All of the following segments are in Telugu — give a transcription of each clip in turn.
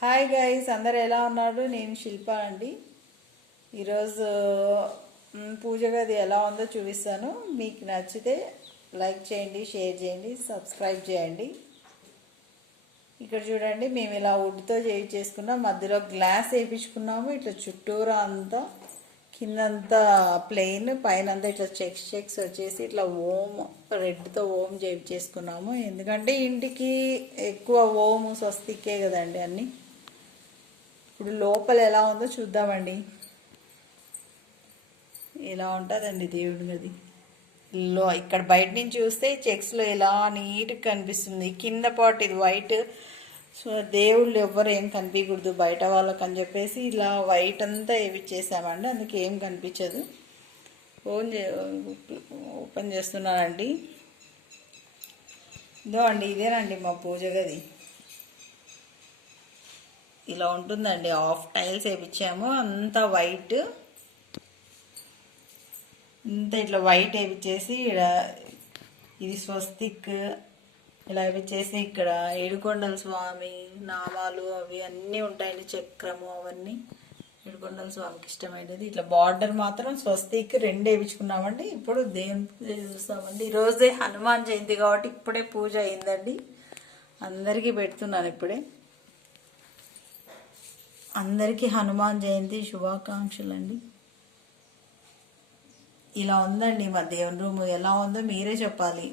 హాయ్ గైస్, అందరు ఎలా ఉన్నారు? నేను శిల్ప అండి. ఈరోజు పూజ గది ఎలా ఉందో చూపిస్తాను. మీకు నచ్చితే లైక్ చేయండి, షేర్ చేయండి, సబ్స్క్రైబ్ చేయండి. ఇక్కడ చూడండి, మేము ఇలా వుడ్తో చేసుకున్నాం. మధ్యలో గ్లాస్ వేయించుకున్నాము. ఇట్లా చుట్టూరా అంతా కిందంతా ప్లెయిన్, పైన అంతా ఇట్లా చెక్స్ వచ్చేసి ఇట్లా రెడ్తో ఓం చేసుకున్నాము. ఎందుకంటే ఇంటికి ఎక్కువ ఓము స్వస్తికే కదండి అన్నీ. ఇప్పుడు లోపల ఎలా ఉందో చూద్దామండి. ఇలా ఉంటుందండి దేవుడి గది. ఇక్కడ బయట నుంచి చూస్తే చెక్స్లో ఇలా నీట్గా కనిపిస్తుంది. కింద పాటు ఇది వైట్. సో దేవుళ్ళు ఎవ్వరు ఏం కనిపించకూడదు బయట వాళ్ళకి అని చెప్పేసి ఇలా వైట్ అంతా వేయించేసామండి. అందుకే ఏం కనిపించదు. ఓపెన్ చేస్తున్నానండి. ఇదో అండి, ఇదేనండి మా పూజ గది. ఇలా ఉంటుందండి. హాఫ్ టైల్స్ వేయించాము, అంతా వైట్. అంతా ఇట్లా వైట్ వేయించేసి ఇది స్వస్తిక్ ఇలా వేయించేసి ఇక్కడ ఏడుకొండల స్వామి నామాలు అవి అన్నీ ఉంటాయండి. చక్రము అవన్నీ ఏడుకొండల స్వామికి ఇష్టమైనది. ఇట్లా బార్డర్ మాత్రం స్వస్తిక్ రెండు వేయించుకున్నామండి. ఇప్పుడు దేవుని పూజ చూస్తామండి. ఈరోజే హనుమాన్ జయంతి కాబట్టి ఇప్పుడే పూజ అయిందండి. అందరికీ పెడుతున్నాను ఇప్పుడే. అందరికీ హనుమాన్ జయంతి శుభాకాంక్షలు అండి. ఇలా ఉందండి మా దేవుని రూమ్. ఎలా ఉందో మీరే చెప్పాలి.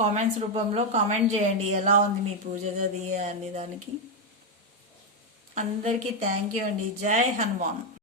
కామెంట్స్ రూపంలో కామెంట్ చేయండి ఎలా ఉంది మీ పూజ గది అనే దానికి. అందరికీ థ్యాంక్ యూ అండి. జై హనుమాన్.